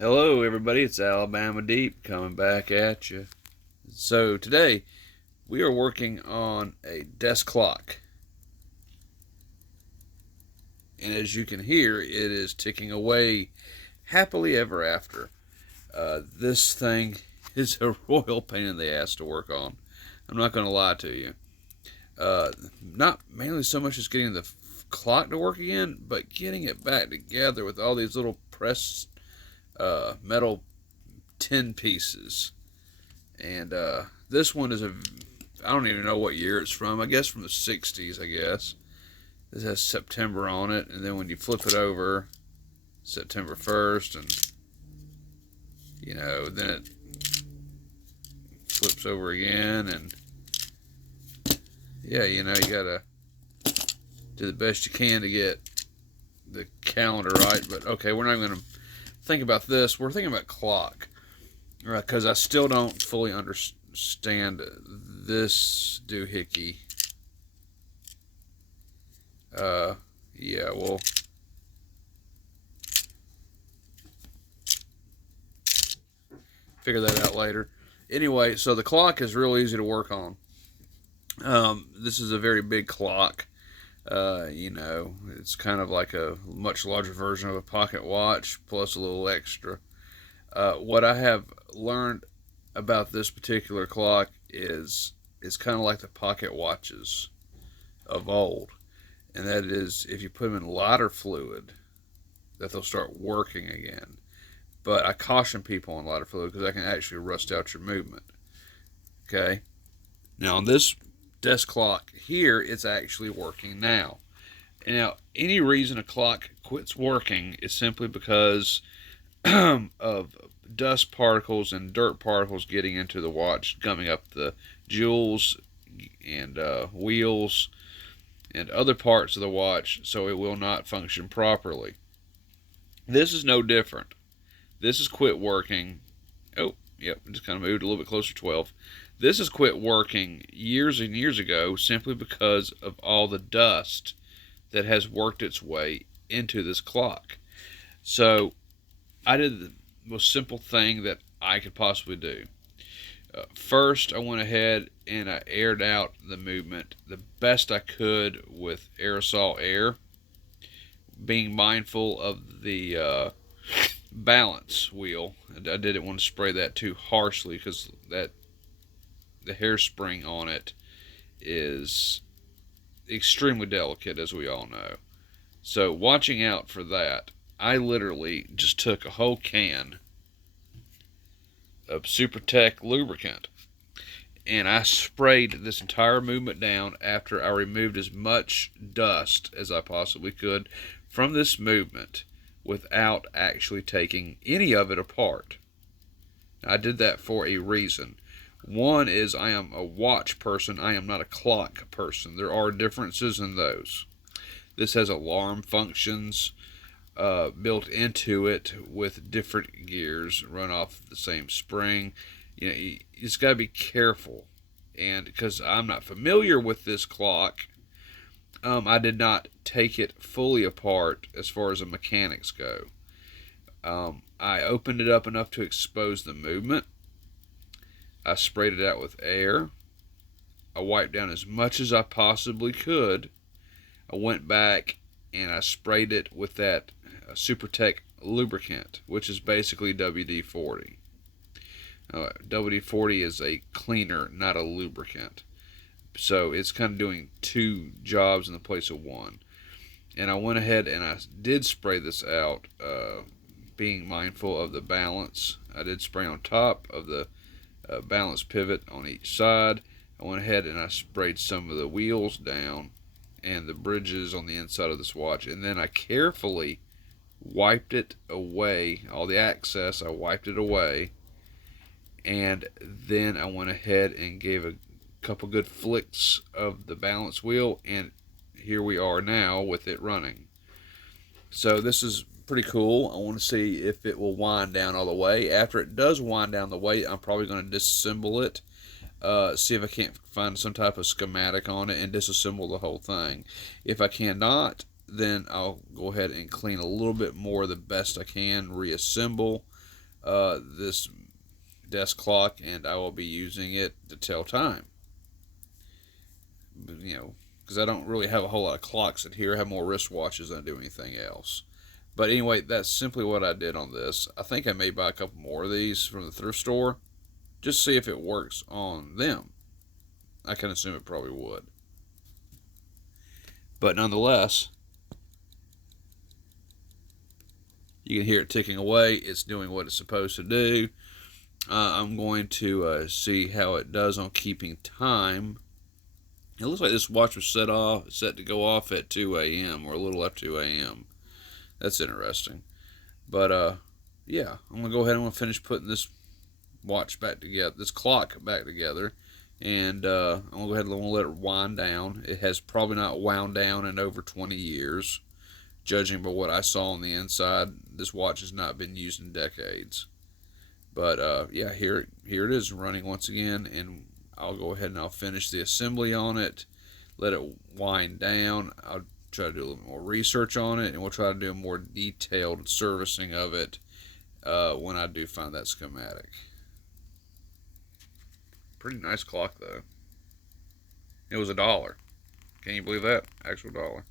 Hello, everybody. It's Alabama Deep coming back at you. So, today we are working on a desk clock. And as you can hear, it is ticking away happily ever after. This thing is a royal pain in the ass to work on. I'm not going to lie to you. Not mainly so much as getting the clock to work again, but getting it back together with all these little pressed metal tin pieces. And this one is I don't even know what year it's from. I guess from the 60s, I guess. This has September on it. And then when you flip it over, September 1st. And, then it flips over again. And, yeah, you got to do the best you can to get the calendar right. But, okay, we're not going to think about this. We're thinking about clock. Right, because I still don't fully understand this doohickey. Yeah, we'll figure that out later. Anyway, so the clock is real easy to work on. This is a very big clock. It's kind of like a much larger version of a pocket watch plus a little extra. What I have learned about this particular clock is it's kind of like the pocket watches of old, and that is if you put them in lighter fluid, that they'll start working again. But I caution people on lighter fluid because that can actually rust out your movement. Okay. Now on this desk clock here, it's actually working now. And now, any reason a clock quits working is simply because of dust particles and dirt particles getting into the watch, gumming up the jewels and wheels and other parts of the watch, so it will not function properly. This is no different. This has quit working. Oh, yep, just kind of moved a little bit closer to 12. This has quit working years and years ago simply because of all the dust that has worked its way into this clock. So I did the most simple thing that I could possibly do. First, I went ahead and I aired out the movement the best I could with aerosol air, being mindful of the balance wheel. I didn't want to spray that too harshly because the hairspring on it is extremely delicate, as we all know. So, watching out for that, I literally just took a whole can of SuperTech lubricant and I sprayed this entire movement down after I removed as much dust as I possibly could from this movement without actually taking any of it apart. I did that for a reason. One is I am a watch person, I am not a clock person. There are differences in those. This has alarm functions built into it with different gears run off the same spring. You just got to be careful. And because I'm not familiar with this clock, I did not take it fully apart as far as the mechanics go. I opened it up enough to expose the movement. I sprayed it out with air. I wiped down as much as I possibly could. I went back and I sprayed it with that SuperTech lubricant, which is basically WD-40. WD-40 is a cleaner, not a lubricant. So it's kind of doing two jobs in the place of one. And I went ahead and I did spray this out, being mindful of the balance. I did spray on top of the balance pivot on each side. I went ahead and I sprayed some of the wheels down and the bridges on the inside of this watch. And then I carefully wiped it away, all the excess, I wiped it away. And then I went ahead and gave a couple good flicks of the balance wheel, and here we are now with it running. So this is pretty cool. I want to see if it will wind down all the way. After it does wind down the way, I'm probably going to disassemble it, see if I can't find some type of schematic on it and disassemble the whole thing. If I cannot, then I'll go ahead and clean a little bit more the best I can, reassemble, this desk clock, and I will be using it to tell time. You know, because I don't really have a whole lot of clocks in here. I have more wristwatches than I do anything else. But anyway, that's simply what I did on this. I think I may buy a couple more of these from the thrift store. Just see if it works on them. I can assume it probably would. But nonetheless, you can hear it ticking away. It's doing what it's supposed to do. I'm going to see how it does on keeping time. It looks like this watch was set to go off at 2 a.m. or a little after 2 a.m. That's interesting. But yeah, I'm gonna go ahead and I'm gonna finish putting this watch back together, this clock back together, and I'm gonna go ahead and let it wind down. It has probably not wound down in over 20 years, judging by what I saw on the inside. This watch has not been used in decades. But yeah, here it is running once again, and I'll go ahead and I'll finish the assembly on it, let it wind down. I'll try to do a little more research on it, and we'll try to do a more detailed servicing of it when I do find that schematic. Pretty nice clock though. It was $1. Can you believe that? Actual dollar.